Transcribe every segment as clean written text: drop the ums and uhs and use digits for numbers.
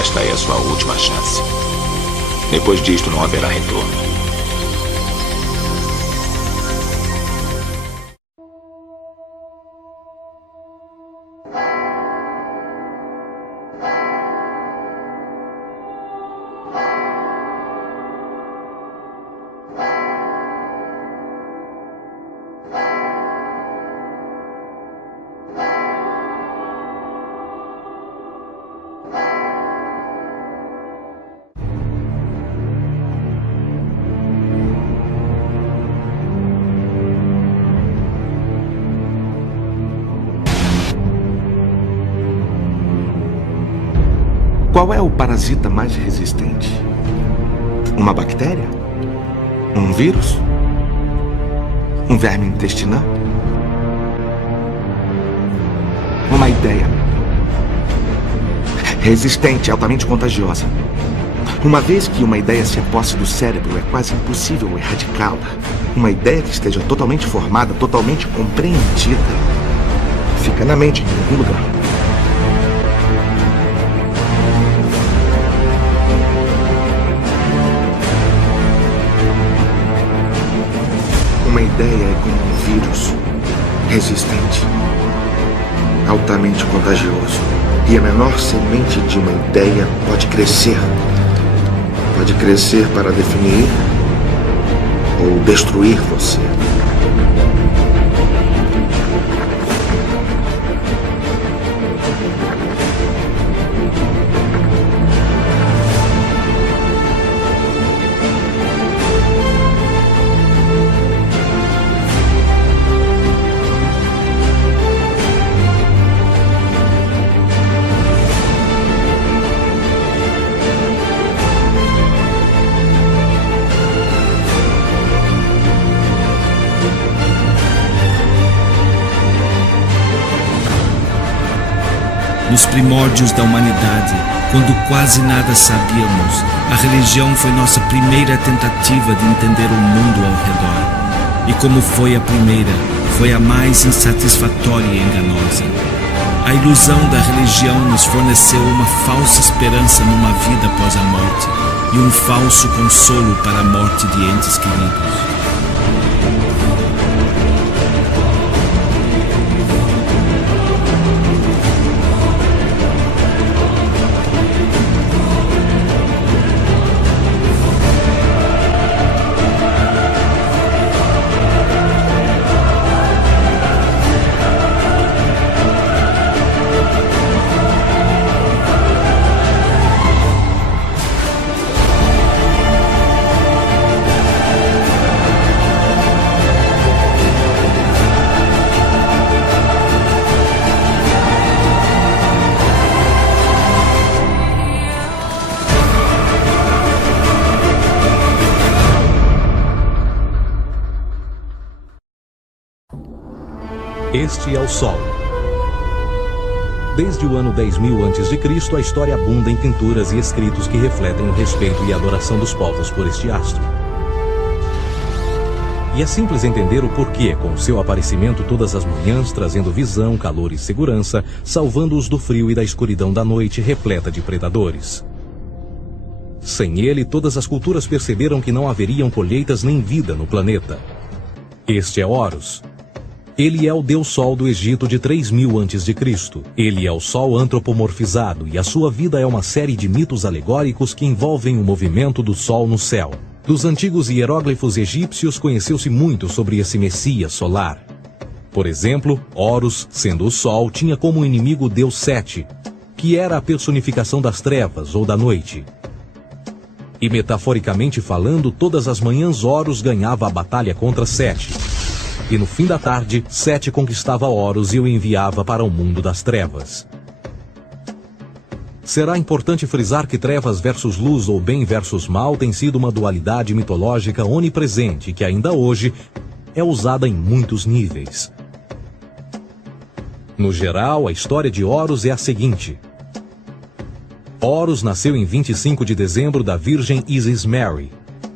Esta é a sua última chance. Depois disto não haverá retorno. Qual é o parasita mais resistente? Uma bactéria? Um vírus? Um verme intestinal? Uma ideia. Resistente, altamente contagiosa. Uma vez que uma ideia se aposse do cérebro, é quase impossível erradicá-la. Uma ideia que esteja totalmente formada, totalmente compreendida, fica na mente em algum lugar. Uma ideia é como um vírus, resistente, altamente contagioso. E a menor semente de uma ideia pode crescer. Pode crescer para definir ou destruir você. Nos primórdios da humanidade, quando quase nada sabíamos, a religião foi nossa primeira tentativa de entender o mundo ao redor. E como foi a primeira, foi a mais insatisfatória e enganosa. A ilusão da religião nos forneceu uma falsa esperança numa vida após a morte e um falso consolo para a morte de entes queridos. Este é o Sol. Desde o ano 10.000 a.C., a história abunda em pinturas e escritos que refletem o respeito e a adoração dos povos por este astro. E é simples entender o porquê, com seu aparecimento todas as manhãs, trazendo visão, calor e segurança, salvando-os do frio e da escuridão da noite repleta de predadores. Sem ele, todas as culturas perceberam que não haveriam colheitas nem vida no planeta. Este é Horus. Ele é o Deus Sol do Egito de 3.000 a.C. Ele é o Sol antropomorfizado e a sua vida é uma série de mitos alegóricos que envolvem o movimento do Sol no céu. Dos antigos hieróglifos egípcios conheceu-se muito sobre esse Messias solar. Por exemplo, Horus, sendo o Sol, tinha como inimigo o Deus Sete, que era a personificação das trevas ou da noite. E metaforicamente falando, todas as manhãs Horus ganhava a batalha contra Sete. E no fim da tarde, Sete conquistava Horus e o enviava para o mundo das trevas. Será importante frisar que trevas versus luz ou bem versus mal tem sido uma dualidade mitológica onipresente que ainda hoje é usada em muitos níveis. No geral, a história de Horus é a seguinte. Horus nasceu em 25 de dezembro da Virgem Isis Mary.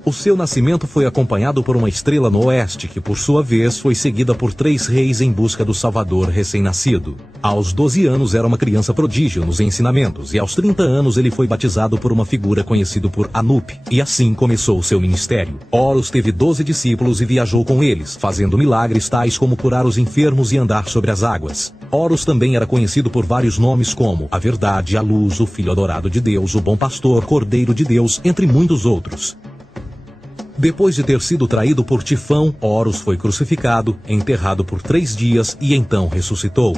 O seu nascimento foi acompanhado por uma estrela no oeste, que por sua vez foi seguida por 3 reis em busca do Salvador recém-nascido. Aos 12 anos era uma criança prodígio nos ensinamentos, e aos 30 anos ele foi batizado por uma figura conhecida por Anup, e assim começou seu ministério. Horus teve 12 discípulos e viajou com eles, fazendo milagres tais como curar os enfermos e andar sobre as águas. Horus também era conhecido por vários nomes como a Verdade, a Luz, o Filho Adorado de Deus, o Bom Pastor, Cordeiro de Deus, entre muitos outros. Depois de ter sido traído por Tifão, Horus foi crucificado, enterrado por 3 dias e então ressuscitou.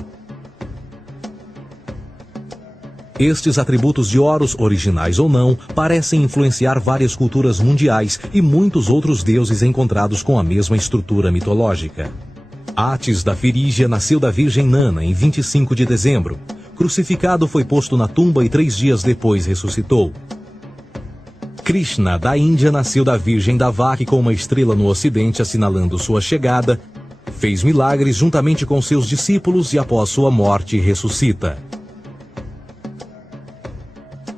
Estes atributos de Horus, originais ou não, parecem influenciar várias culturas mundiais e muitos outros deuses encontrados com a mesma estrutura mitológica. Atis da Firígia nasceu da Virgem Nana em 25 de dezembro. Crucificado, foi posto na tumba e 3 dias depois ressuscitou. Krishna, da Índia, nasceu da Virgem Davaki com uma estrela no ocidente assinalando sua chegada, fez milagres juntamente com seus discípulos e após sua morte ressuscita.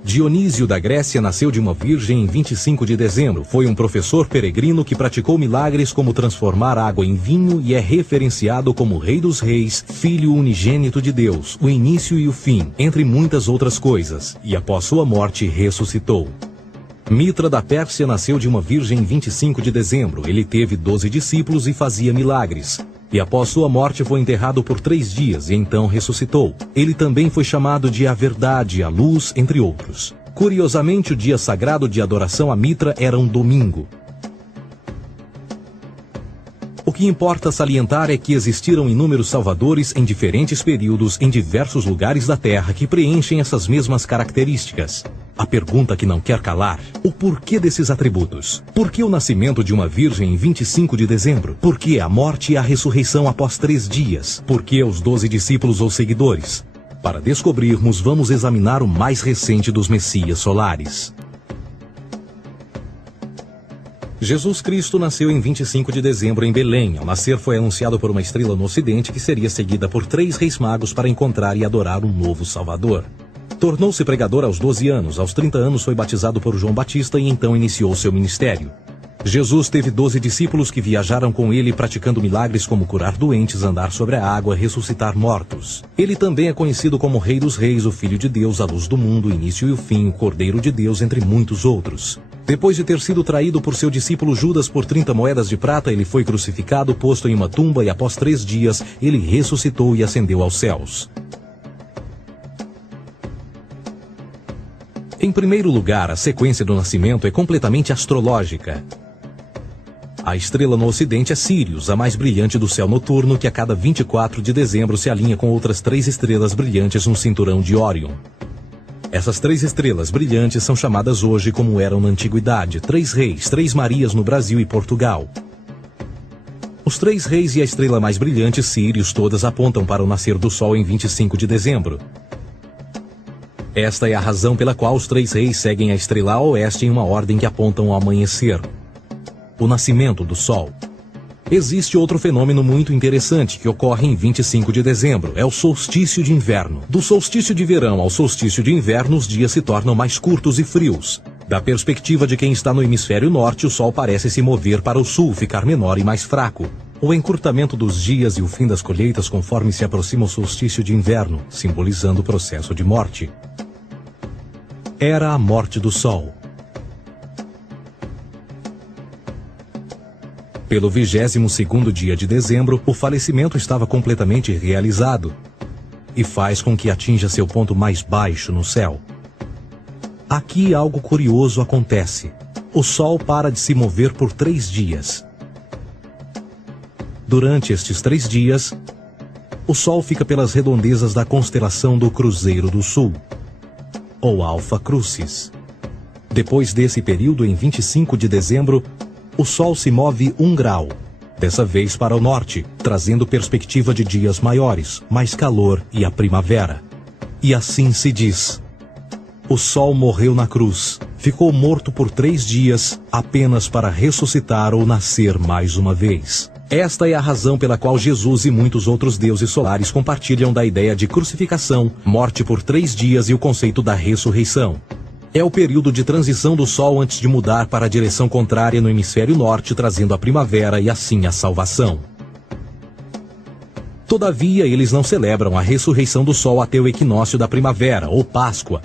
Dionísio da Grécia nasceu de uma virgem em 25 de dezembro. Foi um professor peregrino que praticou milagres como transformar água em vinho e é referenciado como Rei dos Reis, Filho unigênito de Deus, o início e o fim, entre muitas outras coisas, e após sua morte ressuscitou. Mitra da Pérsia nasceu de uma virgem em 25 de dezembro. Ele teve 12 discípulos e fazia milagres. E após sua morte foi enterrado por 3 dias e então ressuscitou. Ele também foi chamado de a Verdade, a Luz, entre outros. Curiosamente, o dia sagrado de adoração a Mitra era um domingo. O que importa salientar é que existiram inúmeros salvadores em diferentes períodos em diversos lugares da Terra que preenchem essas mesmas características. A pergunta que não quer calar: o porquê desses atributos? Por que o nascimento de uma virgem em 25 de dezembro? Por que a morte e a ressurreição após 3 dias? Por que os 12 discípulos ou seguidores? Para descobrirmos, vamos examinar o mais recente dos Messias solares. Jesus Cristo nasceu em 25 de dezembro em Belém. Ao nascer foi anunciado por uma estrela no ocidente que seria seguida por 3 reis magos para encontrar e adorar um novo Salvador. Tornou-se pregador aos 12 anos. Aos 30 anos foi batizado por João Batista e então iniciou seu ministério. Jesus teve 12 discípulos que viajaram com ele praticando milagres como curar doentes, andar sobre a água, ressuscitar mortos. Ele também é conhecido como Rei dos Reis, o Filho de Deus, a Luz do Mundo, o Início e o Fim, o Cordeiro de Deus, entre muitos outros. Depois de ter sido traído por seu discípulo Judas por 30 moedas de prata, ele foi crucificado, posto em uma tumba e após 3 dias ele ressuscitou e ascendeu aos céus. Em primeiro lugar, a sequência do nascimento é completamente astrológica. A estrela no ocidente é Sírius, a mais brilhante do céu noturno, que a cada 24 de dezembro se alinha com outras 3 estrelas brilhantes no cinturão de Órion. Essas 3 estrelas brilhantes são chamadas hoje, como eram na antiguidade, 3 reis, 3 Marias no Brasil e Portugal. Os 3 reis e a estrela mais brilhante, Sírius, todas apontam para o nascer do Sol em 25 de dezembro. Esta é a razão pela qual os 3 reis seguem a estrela a oeste em uma ordem que apontam ao amanhecer. O nascimento do Sol. Existe outro fenômeno muito interessante que ocorre em 25 de dezembro. É o solstício de inverno. Do solstício de verão ao solstício de inverno, os dias se tornam mais curtos e frios. Da perspectiva de quem está no hemisfério norte, o Sol parece se mover para o sul, ficar menor e mais fraco. O encurtamento dos dias e o fim das colheitas conforme se aproxima o solstício de inverno, simbolizando o processo de morte. Era a morte do Sol. Pelo 22º dia de dezembro, o falecimento estava completamente realizado e faz com que atinja seu ponto mais baixo no céu. Aqui algo curioso acontece. O Sol para de se mover por 3 dias. Durante estes 3 dias, o Sol fica pelas redondezas da constelação do Cruzeiro do Sul, ou Alfa Crucis. Depois desse período, em 25 de dezembro, o Sol se move 1 grau, dessa vez para o norte, trazendo perspectiva de dias maiores, mais calor e a primavera. E assim se diz: o Sol morreu na cruz, ficou morto por 3 dias, apenas para ressuscitar ou nascer mais uma vez. Esta é a razão pela qual Jesus e muitos outros deuses solares compartilham da ideia de crucificação, morte por 3 dias e o conceito da ressurreição. É o período de transição do Sol antes de mudar para a direção contrária no hemisfério norte, trazendo a primavera e assim a salvação. Todavia, eles não celebram a ressurreição do Sol até o equinócio da primavera, ou Páscoa.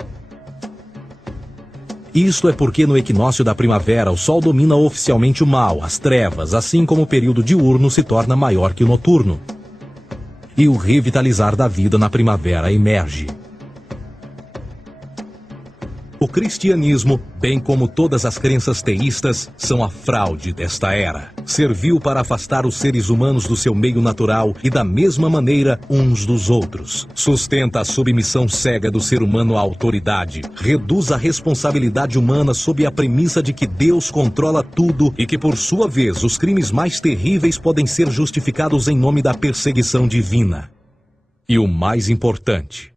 Isto é porque no equinócio da primavera o Sol domina oficialmente o mal, as trevas, assim como o período diurno se torna maior que o noturno. E o revitalizar da vida na primavera emerge. O cristianismo, bem como todas as crenças teístas, são a fraude desta era. Serviu para afastar os seres humanos do seu meio natural e da mesma maneira uns dos outros. Sustenta a submissão cega do ser humano à autoridade. Reduz a responsabilidade humana sob a premissa de que Deus controla tudo e que, por sua vez, os crimes mais terríveis podem ser justificados em nome da perseguição divina. E o mais importante,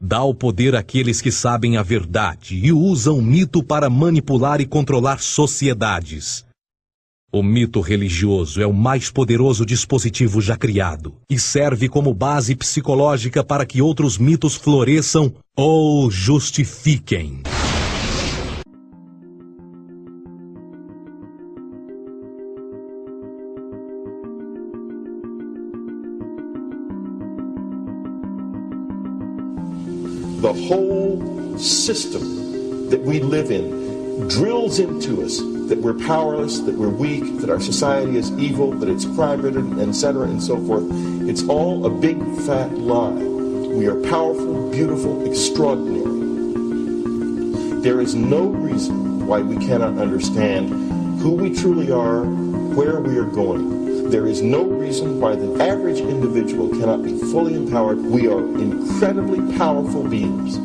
dá o poder àqueles que sabem a verdade e usam o mito para manipular e controlar sociedades. O mito religioso é o mais poderoso dispositivo já criado e serve como base psicológica para que outros mitos floresçam ou justifiquem. The whole system that we live in drills into us that we're powerless, that we're weak, that our society is evil, that it's crime-ridden, etc., and so forth. It's all a big, fat lie. We are powerful, beautiful, extraordinary. There is no reason why we cannot understand who we truly are, where we are going. There is no reason why the average individual cannot be fully empowered. We are incredibly powerful beings.